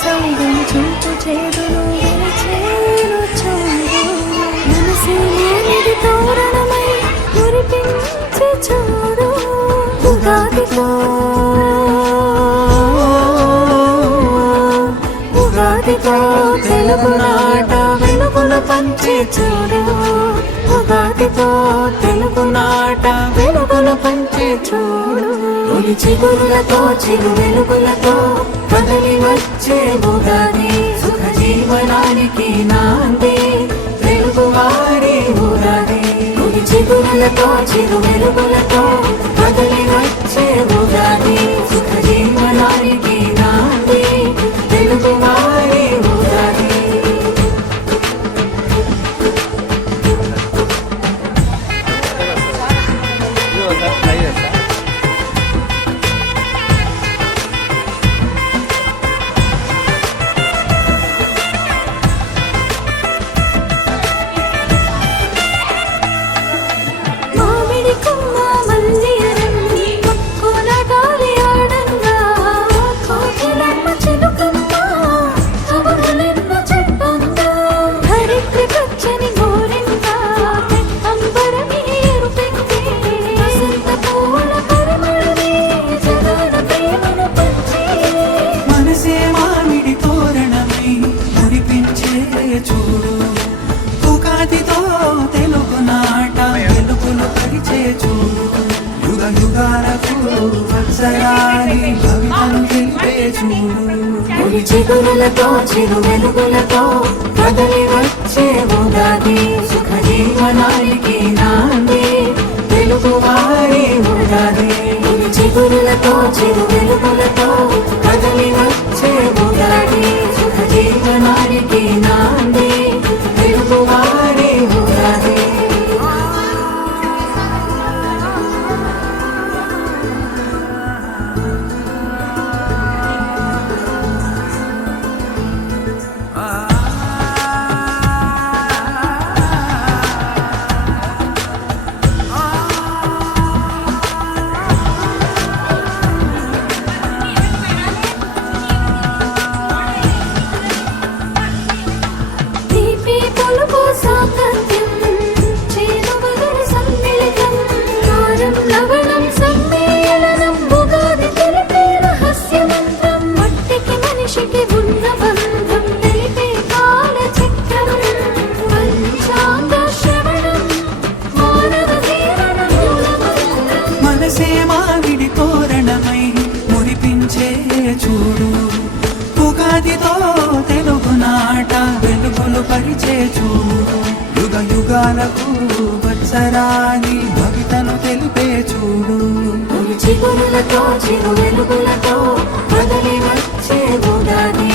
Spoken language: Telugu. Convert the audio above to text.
సౌరం చూపు చేదును చేను చూడు మనసు లేనిది తోరణమై మురిపించి చూడు ఉగాదితో ఉగాదితో తెలుగునాట వెలుగులు పంచి చూడు ఉగాదితో తెలుగునాట వెలుగులు పంచి చూడు తొలి చిగురులతో చిరు వెలుగులతో కదలి వచ్చే ఉగాది సుఖ జీవనానికి నాంది తెలుగువారి ఉగాది తొలి చిగురులతో చిరు వెలుగులతో కదలి వచ్చే ఉగాది సుఖ జీవనానికి నాంది తెలుగువారి ఉగాది చూడు ఉగాదితో తెలుగునాట వెలుగులు పరిచే చూడు యుగ యుగాలకు వత్సరాని భవితను తెలిపే చూడు తొలి చిగురులతో చిరు వెలుగులతో కదలి వచ్చే ఉగాది సుఖ జీవనానికి నాంది తెలుగువారి ఉగాది తొలి చిగురులతో చిరు వెలుగులతో కదలి వచ్చే ఉగాది సుఖ జీవనానికి నాంది తెలుగువారి ఉగాది చూడు ఉగాదితో తెలుగునాట వెలుగులు పరిచే చూడు యుగ యుగాలకు వత్సరాని భవితను తెలిపే చూడు తొలి చిగురులతో చిరు వెలుగులతో కదలి వచ్చే ఉగాది